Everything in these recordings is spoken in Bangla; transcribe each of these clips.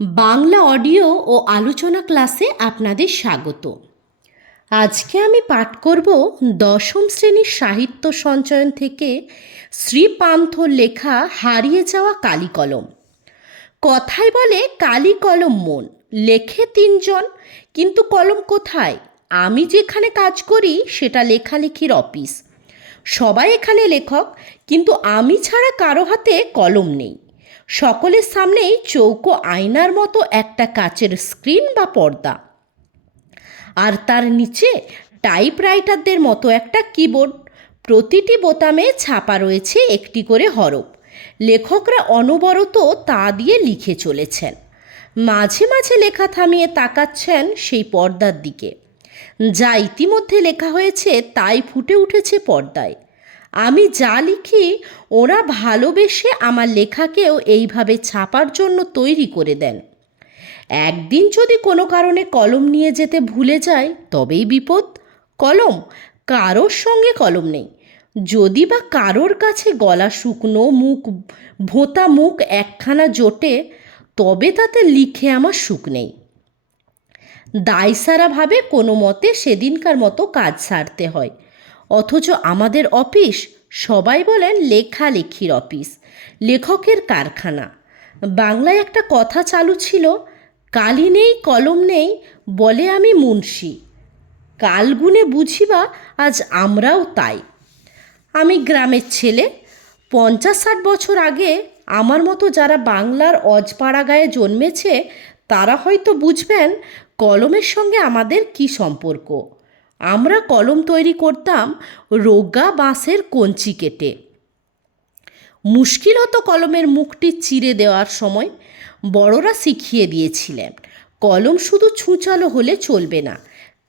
বাংলা অডিও ও আলোচনা ক্লাসে আপনাদের স্বাগত। আজকে আমি পাঠ করব দশম শ্রেণির সাহিত্য সঞ্চয়ন থেকে শ্রীপান্থর লেখা হারিয়ে যাওয়া কালি কলম কথায় বলে কালি কলম মন, লেখে তিনজন, কিন্তু কলম কোথায়? আমি যেখানে কাজ করি, সেটা লেখালেখির অফিস। সবাই এখানে লেখক, কিন্তু আমি ছাড়া কারও হাতে কলম নেই। সকলের সামনেই চৌকো আয়নার মতো একটা কাচের স্ক্রিন বা পর্দা। আর তার নিচে টাইপরাইটারদের মতো একটা কিবোর্ড। প্রতিটি বোতামে ছাপা রয়েছে একটি করে হরফ। লেখকরা অনবরত তা দিয়ে লিখে চলেছেন। মাঝে মাঝে লেখা থামিয়ে তাকাচ্ছেন সেই পর্দার দিকে। যা ইতিমধ্যে লেখা হয়েছে তাই ফুটে উঠেছে পর্দায়। আমি যা লিখি, ওরা ভালোবেসে আমার লেখাকেও এইভাবে ছাপার জন্য তৈরি করে দেন। একদিন যদি কোনো কারণে কলম নিয়ে যেতে ভুলে যায়, তবেই বিপদ। কলম, কারোর সঙ্গে কলম নেই। যদি বা কারোর কাছে গলা শুকনো মুখ, ভোঁতা মুখ একখানা জোটে, তবে তাতে লিখে আমার সুখ নেই। দায়সারাভাবে কোনো মতে সেদিনকার মতো কাজ সারতে হয়। অথচ আমাদের অফিস, সবাই বলেন লেখালেখির অফিস, লেখকের কারখানা। বাংলায় একটা কথা চালু ছিল, কালি নেই, কলম নেই, বলে আমি মুন্সি। কালগুনে বুঝিবা, আজ আমরাও তাই। আমি গ্রামের ছেলে পঞ্চাশ ষাট বছর আগে আমার মতো যারা বাংলার অজপাড়া গায়ে জন্মেছে, তারা হয়তো বুঝবেন কলমের সঙ্গে আমাদের কি সম্পর্ক। আমরা কলম তৈরি করতাম রোগা বাঁশের কঞ্চি কেটে। মুশকিল হতো কলমের মুখটি চিরে দেওয়ার সময়। বড়রা শিখিয়ে দিয়েছিলেন, কলম শুধু ছুঁচালো হলে চলবে না।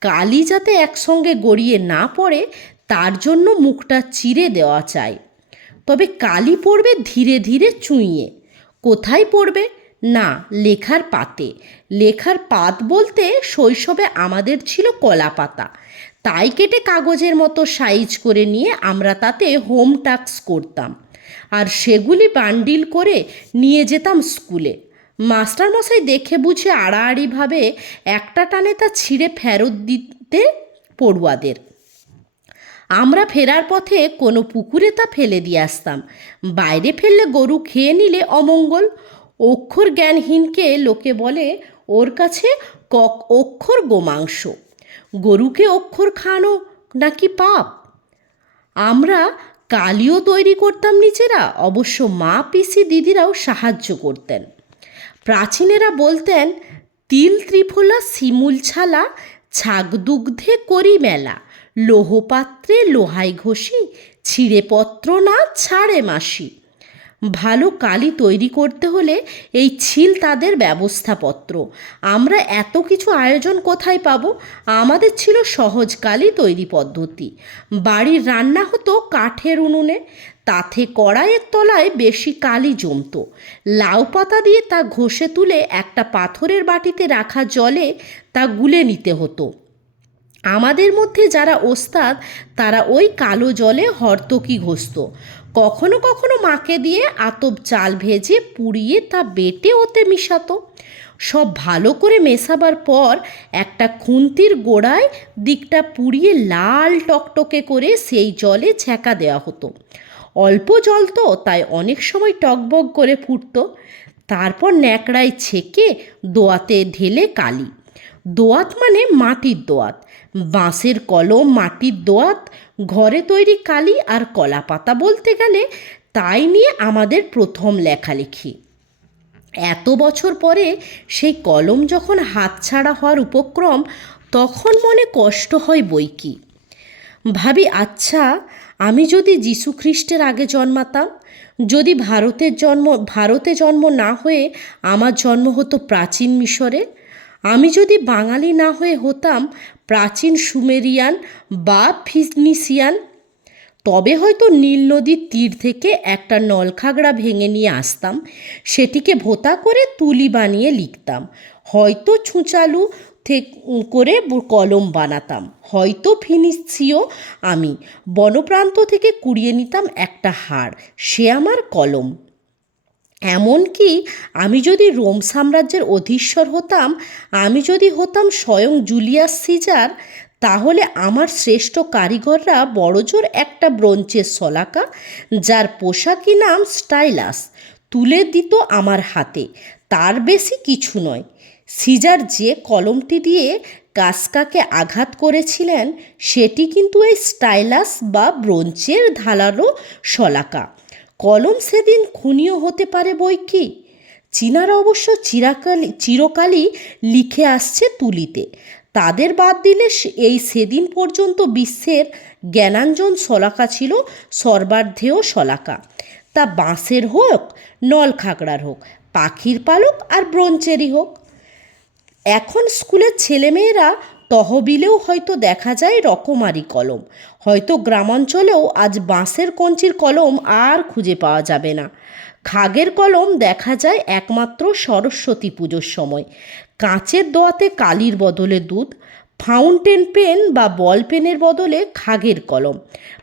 কালি যাতে একসঙ্গে গড়িয়ে না পড়ে, তার জন্য মুখটা চিরে দেওয়া চাই। তবে কালি পড়বে ধীরে ধীরে চুঁইয়ে। কোথায় পড়বে? না, লেখার পাতে। লেখার পাত বলতে শৈশবে আমাদের ছিল কলা পাতা তাই কেটে কাগজের মতো সাইজ করে নিয়ে আমরা তাতে হোম টাস্ক করতাম। আর সেগুলি বান্ডিল করে নিয়ে যেতাম স্কুলে। মাস্টারমশাই দেখে বুঝে আড়াআড়িভাবে একটা টানে তা ছিঁড়ে ফেরত দিতে পড়ুয়াদের। আমরা ফেরার পথে কোনো পুকুরে তা ফেলে দিয়ে আসতাম। বাইরে ফেললে গরু খেয়ে নিলে অমঙ্গল। অক্ষর জ্ঞানহীনকে লোকে বলে, ওর কাছে কক অক্ষর গোমাংস। গরুকে অক্ষর খাওয়ানো নাকি পাপ? আমরা কালিও তৈরি করতাম নিজেরা, অবশ্য মা, পিসি, দিদিরাও সাহায্য করতেন। প্রাচীনেরা বলতেন, তিল ত্রিফলা, শিমুল ছালা ছাগ দুগ্ধে করি মেলা, লোহপাত্রে লোহাই ঘষি, ছিঁড়ে পত্র না ছাড়ে মাসি। ভালো কালি তৈরি করতে হলে এই ছিল তাদের ব্যবস্থাপত্র। আমরা এত কিছু আয়োজন কোথায় পাবো? আমাদের ছিল সহজ কালি তৈরি পদ্ধতি। বাড়ির রান্না হতো কাঠের উনুনে, তাতে কড়াইয়ের তলায় বেশি কালি জমত। লাউ পাতা দিয়ে তা ঘষে তুলে একটা পাথরের বাটিতে রাখা জলে তা গুলে নিতে হতো। আমাদের মধ্যে যারা ওস্তাদ, তারা ওই কালো জলে হর্তকি ঘষত। কখনো কখনো মাকে দিয়ে আতপ চাল ভেজে পুড়িয়ে তা বেটে ওতে মিশাতো। সব ভালো করে মেশাবার পর একটা খুন্তির গোড়ায় দিকটা পুড়িয়ে লাল টকটকে করে সেই জলে ছ্যাঁকা দেওয়া হতো। অল্প জল তো, তাই অনেক সময় টকবক করে ফুটতো। তারপর ন্যাকড়ায় ছেঁকে দোয়াতে ঢেলে কালি। দোয়াত মানে মাটির দোয়াত। বাঁশের কলম, মাটির দোয়াত, ঘরে তৈরি কালি আর কলা পাতা বলতে গেলে তাই নিয়ে আমাদের প্রথম লেখালেখি। এত বছর পরে সেই কলম যখন হাতছাড়া হওয়ার উপক্রম, তখন মনে কষ্ট হয় বই কি। ভাবি আচ্ছা আমি যদি যীশু খ্রিস্টের আগে জন্মাতাম, যদি ভারতের জন্ম, ভারতে জন্ম না হয়ে আমার জন্ম হতো প্রাচীন মিশরে আমি যদি বাঙালি না হয়ে হতাম প্রাচীন সুমেরিয়ান বা ফিনিসিয়ান তবে হয়তো নীল নদীর তীর থেকে একটা নলখাগড়া ভেঙে নিয়ে আসতাম, সেটিকে ভোতা করে তুলি বানিয়ে লিখতাম। হয়তো ছুঁচালু করে কলম বানাতাম। হয়তো ফিনিসিও আমি বনপ্রান্ত থেকে কুড়িয়ে নিতাম একটা হাড়। সে আমার কলম। এমনকি আমি যদি রোম সাম্রাজ্যের অধীশ্বর হতাম, আমি যদি হতাম স্বয়ং জুলিয়াস সিজার, তাহলে আমার শ্রেষ্ঠ কারিগররা বড়জোর একটা ব্রোঞ্চের শলাকা, যার পোশাকি নাম স্টাইলাস, তুলে দিত আমার হাতে। তার বেশি কিছু নয়। সিজার যে কলমটি দিয়ে কাসকাকে আঘাত করেছিলেন, সেটি কিন্তু এই স্টাইলাস বা ব্রোঞ্চের ধারালো শলাকা। কলম সেদিন খুনিও হতে পারে বই কি? চীনারা অবশ্য চিরাকালি, চিরকালই লিখে আসছে তুলিতে। তাদের বাদ দিলে এই সেদিন পর্যন্ত বিশ্বের জ্ঞানাঞ্জন শলাকা ছিল সর্বার্ধেয় শলাকা। তা বাঁশের হোক নল খাগড়ার হোক, পাখির পালক আর ব্রোঞ্চেরই হোক। এখন স্কুলের ছেলেমেয়েরা তহবিলেও হয়তো দেখা যায় রকমারি কলম। হয়তো গ্রামাঞ্চলেও আজ বাঁশের কঞ্চির কলম আর খুঁজে পাওয়া যাবে না। খাগের কলম দেখা যায় একমাত্র সরস্বতী পুজোর সময়। কাঁচের দোয়াতে কালির বদলে দুধ, ফাউন্টেন পেন বা বল পেনের বদলে খাগের কলম।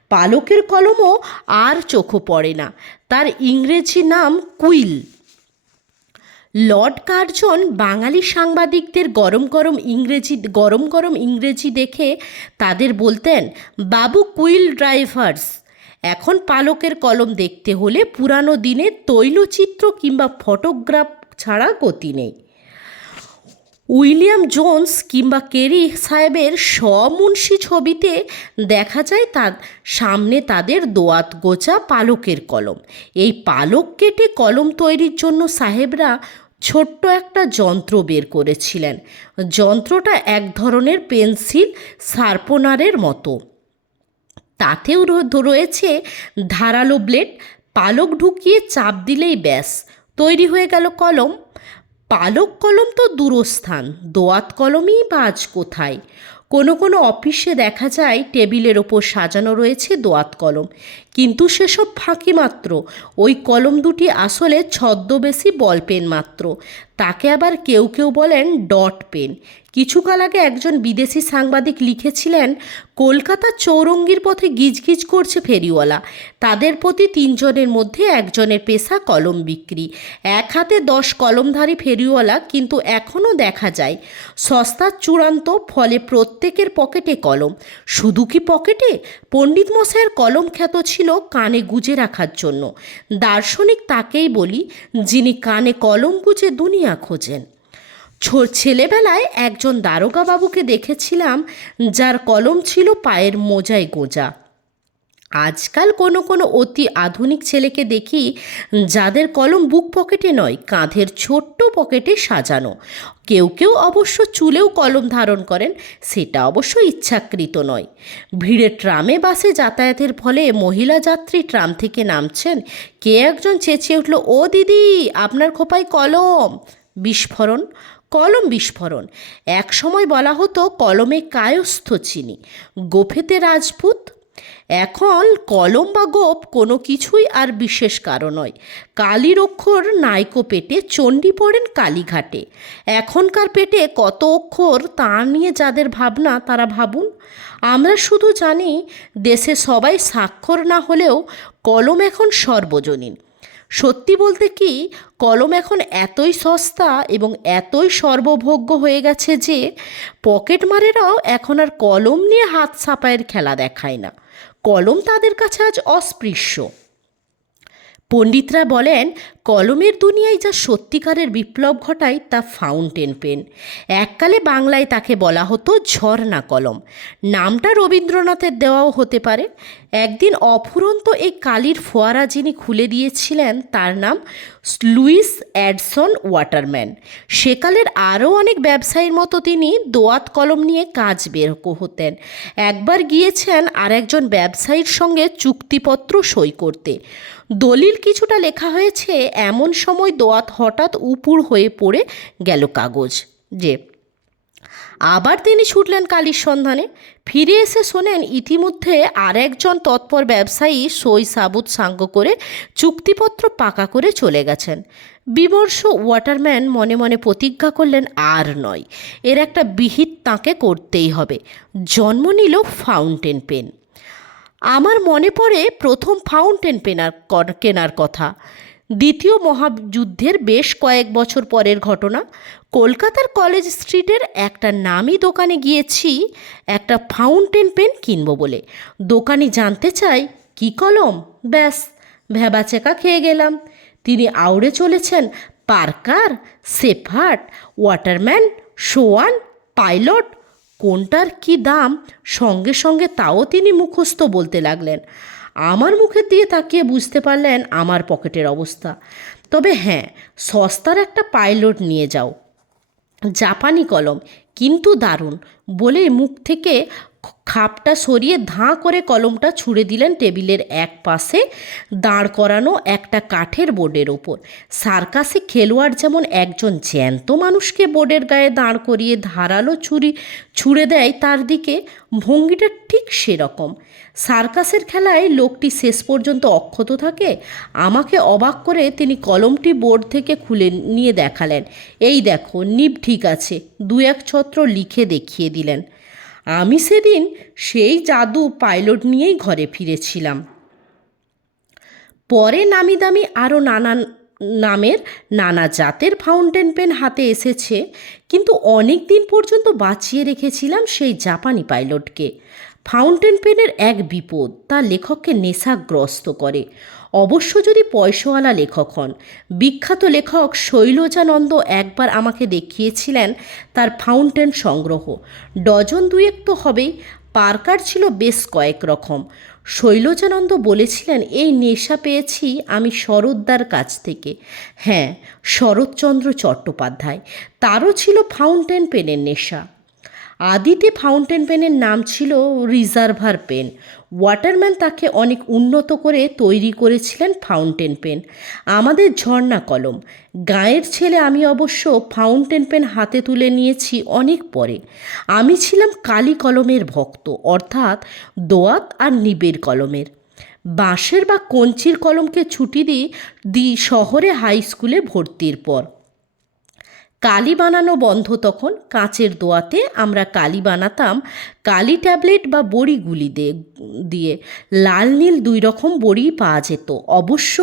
পালকের কলমও আর চোখও পড়ে না। তার ইংরেজি নাম কুইল। লর্ড কার্জন বাঙালি সাংবাদিকদের গরম গরম ইংরেজি, গরম গরম ইংরেজি দেখে তাদের বলতেন, বাবু কুইল ড্রাইভার্স, এখন পালকের কলম দেখতে হলে পুরানো দিনের তৈলচিত্র কিংবা ফটোগ্রাফ ছাড়া গতি নেই। উইলিয়াম জোন্স কিংবা কেরি সাহেবের স্বমুন্সী ছবিতে দেখা যায় তার, সামনে তাদের দোয়াত গোচা পালকের কলম। এই পালক কেটে কলম তৈরির জন্য সাহেবরা ছোট্ট একটা যন্ত্র বের করেছিলেন। যন্ত্রটা এক ধরনের পেন্সিল সার্পোনারের মতো। তাতেও রয়েছে ধারালো ব্লেড, পালক ঢুকিয়ে চাপ দিলেই ব্যাস, তৈরি হয়ে গেল কলম। পালক কলম তো দূরস্থান, দোয়াত কলমই বা আজ কোথায়? কোনো কোনো অফিসে দেখা যায় টেবিলের ওপর সাজানো রয়েছে দোয়াত কলম। কিন্তু সেসব ফাঁকি মাত্র। ওই কলম দুটি আসলে ছদ্মবেশী বল পেন মাত্র। তাকে আবার কেউ কেউ বলেন ডট পেন। কিছুকাল আগে একজন বিদেশি সাংবাদিক লিখেছিলেন, কলকাতা চৌরঙ্গির পথে গিজগিজ করছে ফেরিওয়ালা। তাদের প্রতি তিনজনের মধ্যে একজনের পেশা কলম বিক্রি। এক হাতে দশ কলমধারী ফেরিওয়ালা, কিন্তু এখনও দেখা যায় সস্তার চূড়ান্ত, ফলে প্রত্যেকের পকেটে কলম। শুধু কি পকেটে? পণ্ডিত মশাইয়ের কলম খ্যাত ছিল কানে গুজে রাখার জন্য। দার্শনিক তাকেই বলি, যিনি কানে কলম গুজে দুনিয়া খোঁজেন। ছেলেবেলায় একজন দারোগা বাবুকে দেখেছিলাম, যার কলম ছিল পায়ের মোজায় গোজা। আজকাল কোনো কোনো অতি আধুনিক ছেলেকে দেখি, যাদের কলম বুক পকেটে নয়, কাঁধের ছোট্ট পকেটে সাজানো। কেউ কেউ অবশ্য চুলেও কলম ধারণ করেন, সেটা অবশ্য ইচ্ছাকৃত নয়। ভিড়ে ট্রামে বাসে যাতায়াতের ফলে মহিলা যাত্রী ট্রাম থেকে নামছেন, কে একজন চেঁচিয়ে উঠল, ও দিদি, আপনার খোপায় কলম! বিস্ফোরণ? কলম বিস্ফোরণ। এক সময় বলা হতো কলমে কায়স্থ চিনি। গোফেতে রাজপুত। এখন কলম বা গোপ কোনো কিছুই আর বিশেষ কারণ নয়। কালীর অক্ষর নাইকো পেটে চণ্ডী পড়েন কালীঘাটে। এখনকার পেটে কত অক্ষর তা নিয়ে যাদের ভাবনা তারা ভাবুন। আমরা শুধু জানি দেশে সবাই স্বাক্ষর না হলেও কলম এখন সর্বজনীন। সত্যি বলতে কি, কলম এখন এতই সস্তা এবং এতই সর্বভোগ্য হয়ে গেছে যে পকেটমারেরাও এখন আর কলম নিয়ে হাত ছাপায়ের খেলা দেখায় না। কলম তাদের কাছে আজ অস্পৃশ্য। পণ্ডিতরা বলেন, কলমের দুনিয়ায় যা সত্যিকারের বিপ্লব ঘটায় তা ফাউন্টেন পেন এককালে বাংলায় তাকে বলা হতো ঝর্ণা কলম। নামটা রবীন্দ্রনাথের দেওয়াও হতে পারে। একদিন অফুরন্ত এই কালির ফোয়ারা যিনি খুলে দিয়েছিলেন, তার নাম লুইস অ্যাডসন ওয়াটারম্যান। সেকালের আরও অনেক ব্যবসায়ীর মতো তিনি দোয়াত কলম নিয়ে কাজ বের হতেন। একবার গিয়েছেন আর একজন ব্যবসায়ীর সঙ্গে চুক্তিপত্র সই করতে। দলিল কিছুটা লেখা হয়েছে, এমন সময় দোয়াত হঠাৎ উপুর হয়ে পড়ে গেল কাগজ। যে, আবার তিনি ছুটলেন কালির সন্ধানে। ফিরে এসে শোনেন ইতিমধ্যে আর একজন তৎপর ব্যবসায়ী সই সাবুত সাঙ্গ করে চুক্তিপত্র পাকা করে চলে গেছেন। বিমর্ষ ওয়াটারম্যান মনে মনে প্রতিজ্ঞা করলেন, আর নয়, এর একটা বিহিত তাঁকে করতেই হবে। জন্ম নিল ফাউন্টেন পেন। আমার মনে পড়ে প্রথম ফাউন্টেন পেনার কেনার কথা। দ্বিতীয় মহাযুদ্ধের বেশ কয়েক বছর পরের ঘটনা। কলকাতার কলেজ স্ট্রিটের একটা নামি দোকানে গিয়েছি, একটা ফাউন্টেন পেন কিনব বলে। দোকানি জানতে চাই কি কলম? ব্যাস ভ্যাবাচেকা খেয়ে গেলাম। তিনি আউড়ে চলেছেন, Parker Sheaffer Waterman, Swan, Pilot কোনটার কি দাম? সঙ্গে সঙ্গে তাও তিনি মুখস্থ বলতে লাগলেন। আমার মুখের দিয়ে তাকিয়ে বুঝতে পারলেন আমার পকেটের অবস্থা। তবে হ্যাঁ সস্তার একটা পাইলট নিয়ে যাও। জাপানি কলম, কিন্তু দারুণ। বলে মুখ থেকে খাপটা সরিয়ে ধাঁ করে কলমটা ছুঁড়ে দিলেন টেবিলের এক পাশে। দাঁড় করানো একটা কাঠের বোর্ডের ওপর। সার্কাসে খেলোয়াড় যেমন একজন জ্যান্ত মানুষকে বোর্ডের গায়ে দাঁড় করিয়ে ধারালো ছুরি ছুঁড়ে দেয়, তার দিকে ভঙ্গিটা ঠিক সেরকম। সার্কাসের খেলায় লোকটি শেষ পর্যন্ত অক্ষত থাকে। আমাকে অবাক করে তিনি কলমটি বোর্ড থেকে খুলে নিয়ে দেখালেন। এই দেখো, নিব ঠিক আছে। দু এক ছত্র লিখে দেখিয়ে দিলেন। আমি সেদিন সেই জাদু পাইলট নিয়েই ঘরে ফিরেছিলাম। পরে নামি দামি আরও নানান নামের নানা জাতের ফাউন্টেন পেন হাতে এসেছে, কিন্তু অনেক দিন পর্যন্ত বাঁচিয়ে রেখেছিলাম সেই জাপানি পাইলটকে। ফাউন্টেন পেনের এক বিপদ, তা লেখককে নেশাগ্রস্ত করে। অবশ্য যদি পয়সাওয়ালা লেখক হন, বিখ্যাত লেখক শৈলজানন্দ একবার আমাকে দেখিয়েছিলেন তার ফাউন্টেন সংগ্রহ। ডজন দুয়েক তো হবেই, পার্কার ছিল বেশ কয়েক রকম। শৈলজানন্দ বলেছিলেন, এই নেশা পেয়েছি আমি শরৎদার কাছ থেকে। হ্যাঁ শরৎচন্দ্র চট্টোপাধ্যায়, তারও ছিল ফাউন্টেন পেনের নেশা। আদিতে ফাউন্টেন পেনের নাম ছিল রিজার্ভার পেন। ওয়াটারম্যান তাকে অনেক উন্নত করে তৈরি করেছিলেন ফাউন্টেন পেন আমাদের ঝর্ণা কলম। গায়ের ছেলে আমি অবশ্য ফাউন্টেন পেন হাতে তুলে নিয়েছি অনেক পরে। আমি ছিলাম কালি কলমের ভক্ত, অর্থাৎ দোয়াত আর নিবের কলমের। বাঁশের বা কঞ্চির কলমকে ছুটি দিই দিই শহরে হাই স্কুলে ভর্তির পর। কালি বানানো বন্ধ তখন কাঁচের দোয়াতে আমরা কালি বানাতাম। কালি ট্যাবলেট বা বড়িগুলি দিয়ে দিয়ে লাল নীল দুই রকম বড়ি পাওয়া যেত। অবশ্য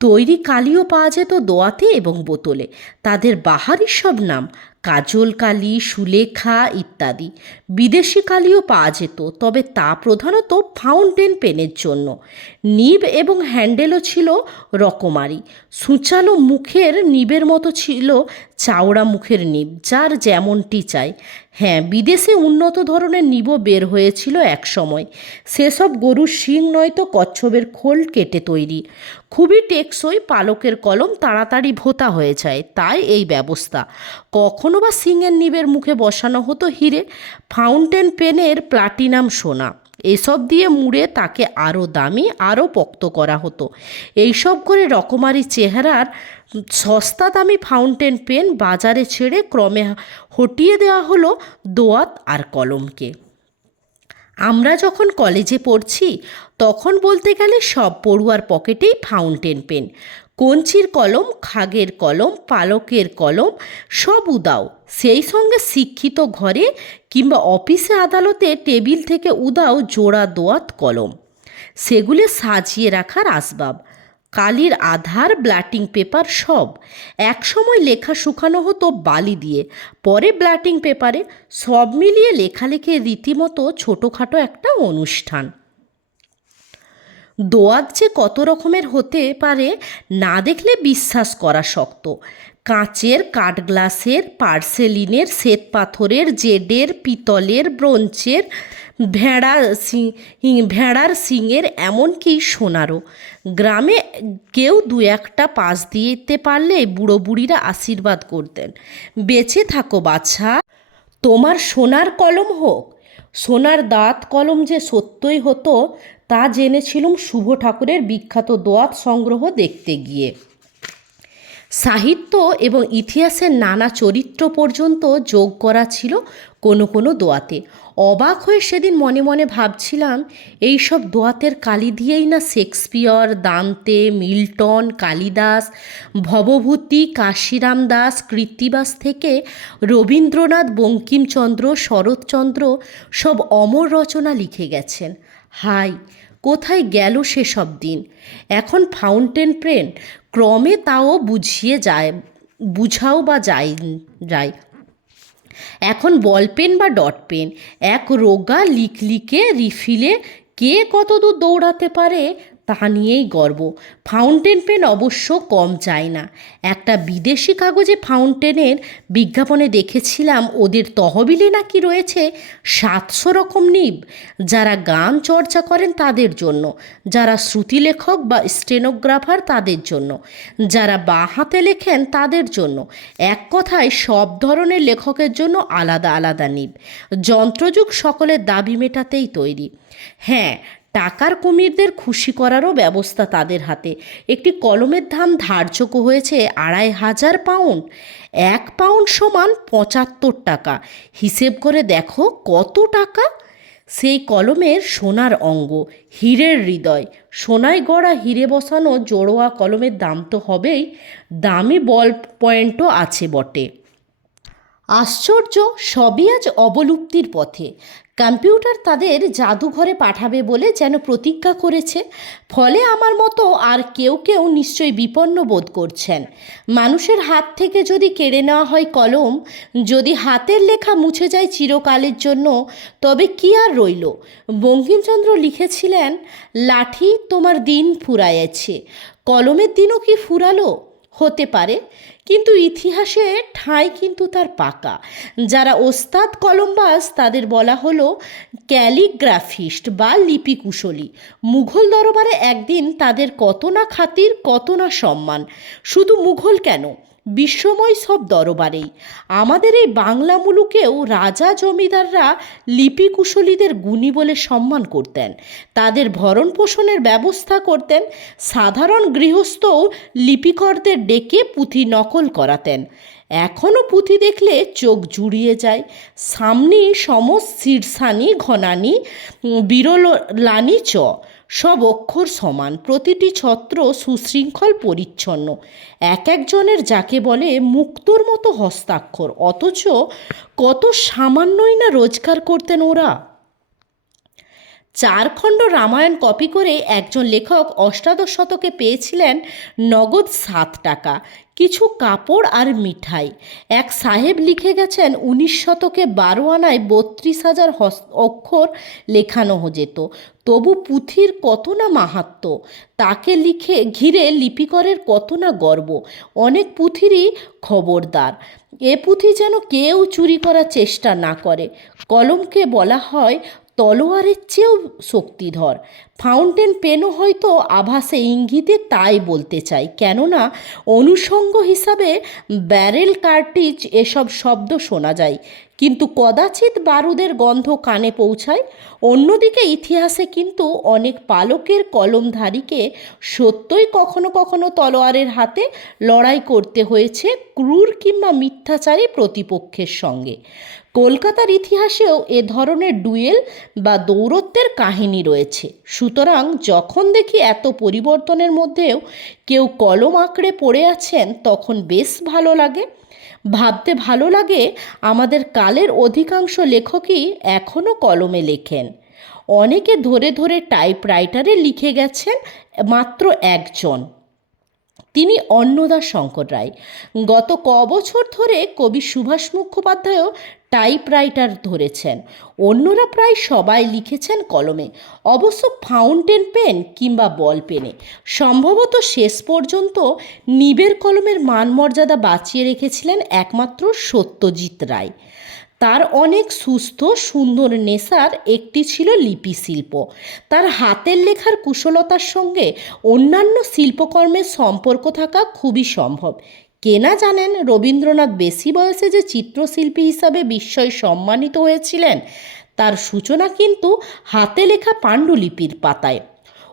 তৈরি কালিও পাওয়া যেত দোয়াতে এবং বোতলে। তাদের বাহারি সব নাম কাজল কালি, সুলেখা ইত্যাদি। বিদেশি কালিও পাওয়া যেত, তবে তা প্রধানত ফাউন্টেন পেনের জন্য। নিব এবং হ্যান্ডেলও ছিল রকমারি। সূচালো মুখের নিবের মতো ছিল চাওড়া মুখের নিব, যার যেমনটি চাই। হ্যাঁ বিদেশে উন্নত ধরনের নিব বের হয়েছিল এক সময়। সেসব গরুর শিং নয় তো কচ্ছপের খোল কেটে তৈরি। খুবই টেকসই পালকের কলম তাড়াতাড়ি ভোতা হয়ে যায়, তাই এই ব্যবস্থা। কখনো বা সিংয়ের নিবের মুখে বসানো হতো হিরে। ফাউন্টেন পেনের প্লাটিনাম সোনা। এসব দিয়ে মুড়ে তাকে আরও দামি আরও পক্ত করা হতো। এইসব করে রকমারি চেহারার সস্তা দামি ফাউন্টেন পেন বাজারে ছেড়ে ক্রমে হটিয়ে দেওয়া হলো দোয়াত আর কলমকে। আমরা যখন কলেজে পড়ছি, তখন বলতে গেলে সব পড়ুয়ার পকেটেই ফাউন্টেন পেন। কঞ্চির কলম, খাগের কলম, পালকের কলম সব উদাও। সেই সঙ্গে শিক্ষিত ঘরে কিংবা অফিসে আদালতে টেবিল থেকে উদাও জোড়া দোয়াত কলম। সেগুলি সাজিয়ে রাখার আসবাব। কালির আধার, ব্ল্যাটিং পেপার সব। একসময় লেখা শুকানো হতো বালি দিয়ে, পরে ব্ল্যাটিং পেপারে সব মিলিয়ে লেখালেখির রীতিমতো ছোটোখাটো একটা অনুষ্ঠান। দোয়াত যে কত রকমের হতে পারে না দেখলে বিশ্বাস করা শক্ত। কাঁচের কাঠগ্লাসের, পার্সেলিনের, শ্বেত পাথরের, জেডের, পিতলের ব্রোঞ্চের ভেড়া ভেড়ার শিঙের এমনকি সোনারও। গ্রামে কেউ দু একটা পাশ দিতে পারলে বুড়ো বুড়িরা আশীর্বাদ করতেন। বেঁচে থাকো বাছা, তোমার সোনার কলম হোক। সোনার দাঁত কলম যে সত্যই হতো তা জেনেছিলুম শুভ ঠাকুরের বিখ্যাত দোয়াত সংগ্রহ দেখতে গিয়ে। সাহিত্য এবং ইতিহাসের নানা চরিত্র পর্যন্ত যোগ করা ছিল কোনো কোনো দোয়াতে। অবাক হয়ে সেদিন মনে মনে ভাবছিলাম এই সব দোয়াতের কালি দিয়েই না Shakespeare, Dante, Milton, Kalidas, Bhavabhuti, Kashiram Das, Krittibas থেকে রবীন্দ্রনাথ, বঙ্কিমচন্দ্র, শরৎচন্দ্র সব অমর রচনা লিখে গেছেন। হাই, কোথায় গেল সেসব দিন? এখন ফাউন্টেন পেন ক্রমে তাও বুঝিয়ে যায়, বুঝাও বা যায় যায়। এখন বল পেন বা ডট পেন, এক রোগা লিকলিকে রিফিলে কে কতদূর দৌড়াতে পারে? তা নিয়েই গর্ব। ফাউন্টেন পেন অবশ্য কম চায় না। একটা বিদেশি কাগজে ফাউন্টেনের বিজ্ঞাপনে দেখেছিলাম, ওদের তহবিলে নাকি রয়েছে সাতশো রকম নিব। যারা গান চর্চা করেন তাদের জন্য, যারা শ্রুতিলেখক বা স্টেনোগ্রাফার তাদের জন্য, যারা বাঁ হাতে লেখেন তাদের জন্য। এক কথায় সব ধরনের লেখকের জন্য আলাদা আলাদা নিব। যন্ত্রযুগ সকলের দাবি মেটাতেই তৈরি। হ্যাঁ টাকার কুমিরদের খুশি করারও ব্যবস্থা তাদের হাতে। একটি কলমের দাম ধার্য হয়েছে আড়াই হাজার পাউন্ড। এক পাউন্ড সমান পঁচাত্তর টাকা। হিসেব করে দেখো কত টাকা? সেই কলমের সোনার অঙ্গ, হীরের হৃদয়। সোনায় গড়া হিরে বসানো জোড়োয়া কলমের দাম তো হবেই, দামি বল পয়েন্টও আছে বটে। আশ্চর্য, সবই আজ অবলুপ্তির পথে। কম্পিউটার তাদের জাদুঘরে পাঠাবে বলে যেন প্রতিজ্ঞা করেছে। ফলে আমার মতো আর কেউ কেউ নিশ্চয়ই বিপন্ন বোধ করছেন। মানুষের হাত থেকে যদি কেড়ে নেওয়া হয় কলম, যদি হাতের লেখা মুছে যায় চিরকালের জন্য, তবে কি আর রইল? বঙ্কিমচন্দ্র লিখেছিলেন, লাঠি তোমার দিন ফুরাইয়াছে কলমের দিনও কি ফুরালো? হতে পারে। কিন্তু ইতিহাসে ঠাঁই কিন্তু তার পাকা। যারা ওস্তাদ কলম্বাস, তাদের বলা হলো ক্যালিগ্রাফিস্ট বা লিপিকুশলী। মুঘল দরবারে একদিন তাদের কত না খাতির, কত না সম্মান। শুধু মুঘল কেন? বিশ্বময় সব দরবারেই। আমাদের এই বাংলা মুলুকেও রাজা জমিদাররা লিপিকুশলীদের গুণী বলে সম্মান করতেন। তাদের ভরণ পোষণের ব্যবস্থা করতেন। সাধারণ গৃহস্থও লিপিকরদের ডেকে পুঁথি নকল করাতেন। এখনও পুঁথি দেখলে চোখ জুড়িয়ে যায়। সামনি সমস শীর্ষানি ঘনানি বিরলানি চ। সব অক্ষর সমান, প্রতিটি ছত্র সুশৃঙ্খল পরিচ্ছন্ন। এক একজনের যাকে বলে মুক্তোর মতো হস্তাক্ষর, অথচ কত সামান্যই না রোজগার করতেন ওরা। চার খণ্ড রামায়ণ কপি করে একজন লেখক অষ্টাদশ শতকে পেয়েছিলেন নগদ সাত টাকা, কিছু কাপড় আর মিঠাই। এক সাহেব লিখে গেছেন, উনিশ শতকে বারো আনায় বত্রিশ হাজার অক্ষর লেখানো যেত। তবু পুঁথির কত না মাহাত্ম? তাকে লিখে ঘিরে লিপিকরের কত না গর্ব? অনেক পুঁথিরই খবরদার। এ পুঁথি যেন কেউ চুরি করার চেষ্টা না করে। কলমকে বলা হয় তলোয়ারের চেয়েও শক্তিধর। ফাউন্টেন পেনও হয়তো আভাসে ইঙ্গিতে তাই বলতে চাই, কেননা অনুষঙ্গ হিসাবে ব্যারেল কার্টিজ এসব শব্দ শোনা যায়। কিন্তু কদাচিৎ বারুদের গন্ধ কানে পৌঁছায়। অন্যদিকে ইতিহাসে কিন্তু অনেক পালকের কলমধারীকে সত্যই কখনো কখনো তলোয়ারের হাতে লড়াই করতে হয়েছে ক্রূর কিংবা মিথ্যাচারী প্রতিপক্ষের সঙ্গে। কলকাতার ইতিহাসেও এ ধরনের ডুয়েল বা দৌরত্বের কাহিনী রয়েছে। সুতরাং যখন দেখি এত পরিবর্তনের মধ্যেও কেউ কলম আঁকড়ে পড়ে আছেন, তখন বেশ ভালো লাগে। ভাবতে ভালো লাগে আমাদের কালের অধিকাংশ লেখকই এখনও কলমে লেখেন। অনেকে ধরে ধরে টাইপরাইটারে লিখে গেছেন মাত্র একজন। তিনি অন্নদা শঙ্কর রায়। গত ক বছর ধরে কবি সুভাষ মুখোপাধ্যায়ও টাইপরাইটার ধরেছেন। অন্যরা প্রায় সবাই লিখেছেন কলমে। অবশ্য ফাউন্টেন পেন কিংবা বল পেনে। সম্ভবত শেষ পর্যন্ত নিবের কলমের মান মর্যাদা বাঁচিয়ে রেখেছিলেন একমাত্র সত্যজিৎ রায়। তার অনেক সুস্থ, সুন্দর নেশার একটি ছিল লিপি শিল্প তার হাতের লেখার কুশলতার সঙ্গে অন্যান্য শিল্পকর্মের সম্পর্ক থাকা খুবই সম্ভব। কেনা জানেন রবীন্দ্রনাথ বেশি বয়সে যে চিত্রশিল্পী হিসাবে বিস্ময় সম্মানিত হয়েছিলেন, তার সূচনা কিন্তু হাতে লেখা পাণ্ডুলিপির পাতায়।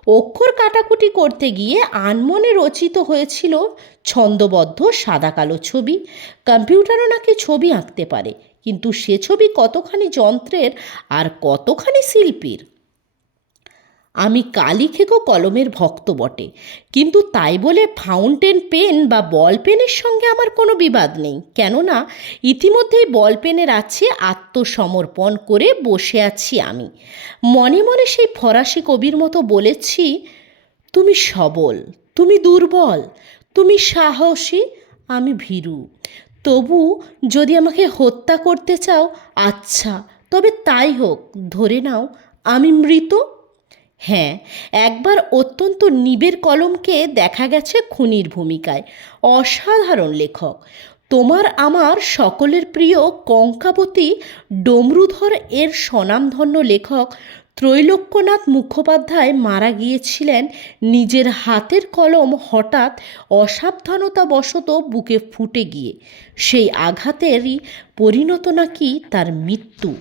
অক্ষর কাটাকুটি করতে গিয়ে আনমনে রচিত হয়েছিল ছন্দবদ্ধ সাদা কালো ছবি। কম্পিউটারও নাকি ছবি আঁকতে পারে। কিন্তু সে ছবি কতখানি যন্ত্রের আর কতখানি শিল্পীর? আমি কালি খেকো কলমের ভক্ত বটে, কিন্তু তাই বলে ফাউন্টেন পেন বা বল পেনের সঙ্গে আমার কোনো বিবাদ নেই। কেননা ইতিমধ্যেই বল পেনের আছে আত্মসমর্পণ করে বসে আছি আমি। মনে মনে সেই ফরাসি কবির মতো বলেছি, তুমি সবল, তুমি দুর্বল, তুমি সাহসী, আমি ভীরু তবু যদি আমাকে হত্যা করতে চাও আচ্ছা তবে তাই হোক, ধরে নাও, আমি মৃত? হ্যাঁ একবার অত্যন্ত নিবের কলমকে দেখা গেছে খুনির ভূমিকায়। অসাধারণ লেখক। তোমার আমার সকলের প্রিয় কঙ্কাবতী ডমরুধর এর স্বনামধন্য লেখক ত্রৈলোক্যনাথ মুখোপাধ্যায় মারা গিয়েছিলেন। নিজের হাতের কলম হঠাৎ অসাবধানতাবশত বুকে ফুটে গিয়ে। সেই আঘাতেরই পরিণত নাকি তার মৃত্যু?